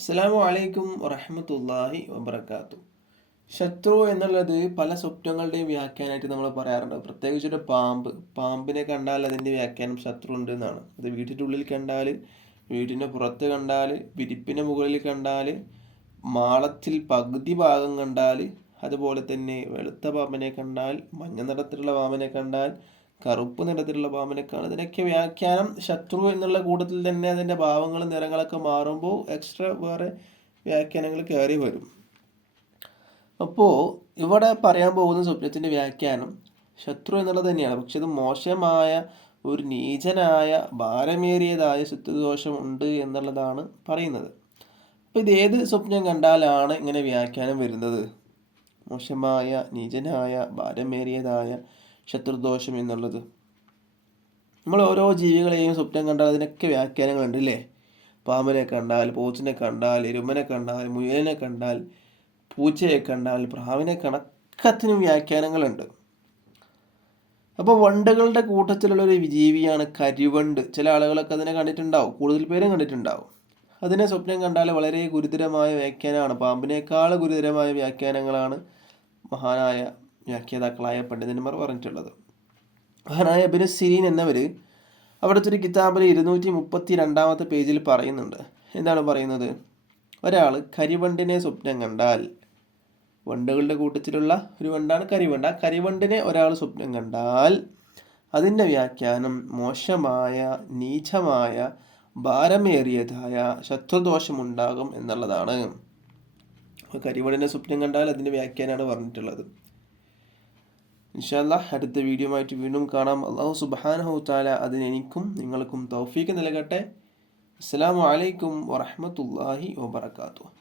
അസ്സലാമു അലൈക്കും വറഹ്മത്തുള്ളാഹി വബറകാത്തു. ശത്രു എന്നുള്ളത് പല സ്വപ്നങ്ങളുടെയും വ്യാഖ്യാനമായിട്ട് നമ്മൾ പറയാറുണ്ട്. പ്രത്യേകിച്ചൊരു പാമ്പിനെ കണ്ടാൽ അതിൻ്റെ വ്യാഖ്യാനം ശത്രു ഉണ്ട് എന്നാണ്. അത് വീട്ടിൻ്റെ ഉള്ളിൽ കണ്ടാൽ, വീടിൻ്റെ പുറത്ത് കണ്ടാൽ, വിരിപ്പിൻ്റെ മുകളിൽ കണ്ടാൽ, മാളത്തിൽ പകുതി ഭാഗം കണ്ടാൽ, അതുപോലെ തന്നെ വെളുത്ത പാമ്പിനെ കണ്ടാൽ, മഞ്ഞ നിറത്തിലുള്ള പാമ്പിനെ കണ്ടാൽ, കറുപ്പ് നിറത്തിലുള്ള പാമ്പിനെ കാണാൻ, ഇതിനൊക്കെ വ്യാഖ്യാനം ശത്രു എന്നുള്ള കൂട്ടത്തിൽ തന്നെ അതിൻ്റെ ഭാവങ്ങളും നിറങ്ങളൊക്കെ മാറുമ്പോൾ എക്സ്ട്രാ വേറെ വ്യാഖ്യാനങ്ങൾ കയറി വരും. അപ്പോൾ ഇവിടെ പറയാൻ പോകുന്ന സ്വപ്നത്തിൻ്റെ വ്യാഖ്യാനം ശത്രു എന്നുള്ളത് തന്നെയാണ്. പക്ഷെ ഇത് മോശമായ ഒരു നീചനായ ഭാരമേറിയതായ ശത്രുദോഷം ഉണ്ട് എന്നുള്ളതാണ് പറയുന്നത്. അപ്പോൾ ഇത് ഏത് സ്വപ്നം കണ്ടാലാണ് ഇങ്ങനെ വ്യാഖ്യാനം വരുന്നത്? മോശമായ നീചനായ ഭാരമേറിയതായ ശത്രുദോഷം എന്നുള്ളത്. നമ്മൾ ഓരോ ജീവികളെയും സ്വപ്നം കണ്ടാൽ അതിനൊക്കെ വ്യാഖ്യാനങ്ങളുണ്ട് അല്ലേ? പാമ്പിനെ കണ്ടാൽ, പോത്തിനെ കണ്ടാൽ, എരുമനെ കണ്ടാൽ, മുയലിനെ കണ്ടാൽ, പൂച്ചയെ കണ്ടാൽ, പ്രാവിനെ കണക്കത്തിനും വ്യാഖ്യാനങ്ങളുണ്ട്. അപ്പോൾ വണ്ടുകളുടെ കൂട്ടത്തിലുള്ള ഒരു ജീവിയാണ് കരിവണ്ട്. ചില ആളുകളൊക്കെ അതിനെ കണ്ടിട്ടുണ്ടാവും, കൂടുതൽ പേരും കണ്ടിട്ടുണ്ടാവും. അതിനെ സ്വപ്നം കണ്ടാൽ വളരെ ഗുരുതരമായ വ്യാഖ്യാനമാണ്. പാമ്പിനേക്കാൾ ഗുരുതരമായ വ്യാഖ്യാനങ്ങളാണ് മഹാനായ വ്യാഖ്യാതാക്കളായ പണ്ഡിതന്മാർ പറഞ്ഞിട്ടുള്ളത്. മഹാനായ ഇബ്നു സിരീൻ എന്നവർ അവിടുത്തെ ഒരു കിതാബിൽ 232 പേജിൽ പറയുന്നുണ്ട്. എന്താണ് പറയുന്നത്? ഒരാൾ കരിവണ്ടിനെ സ്വപ്നം കണ്ടാൽ, വണ്ടുകളുടെ കൂട്ടത്തിലുള്ള ഒരു വണ്ടാണ് കരിവണ്ട്. ആ കരിവണ്ടിനെ ഒരാൾ സ്വപ്നം കണ്ടാൽ അതിൻ്റെ വ്യാഖ്യാനം മോശമായ നീചമായ ഭാരമേറിയതായ ശത്രുദോഷമുണ്ടാകും എന്നുള്ളതാണ്. കരിവണ്ടിനെ സ്വപ്നം കണ്ടാൽ അതിൻ്റെ വ്യാഖ്യാനമാണ് പറഞ്ഞിട്ടുള്ളത്. ഇൻഷാ അല്ലാഹ് അടുത്ത വീഡിയോ ആയിട്ട് വീണ്ടും കാണാം. അല്ലാഹു സുബ്ഹാനഹു തആല അതിന് എനിക്കും നിങ്ങൾക്കും തൗഫീഖ് നൽകട്ടെ. അസ്സലാമു അലൈക്കും വറഹ്മത്തുള്ളാഹി വബറകാതുഹു.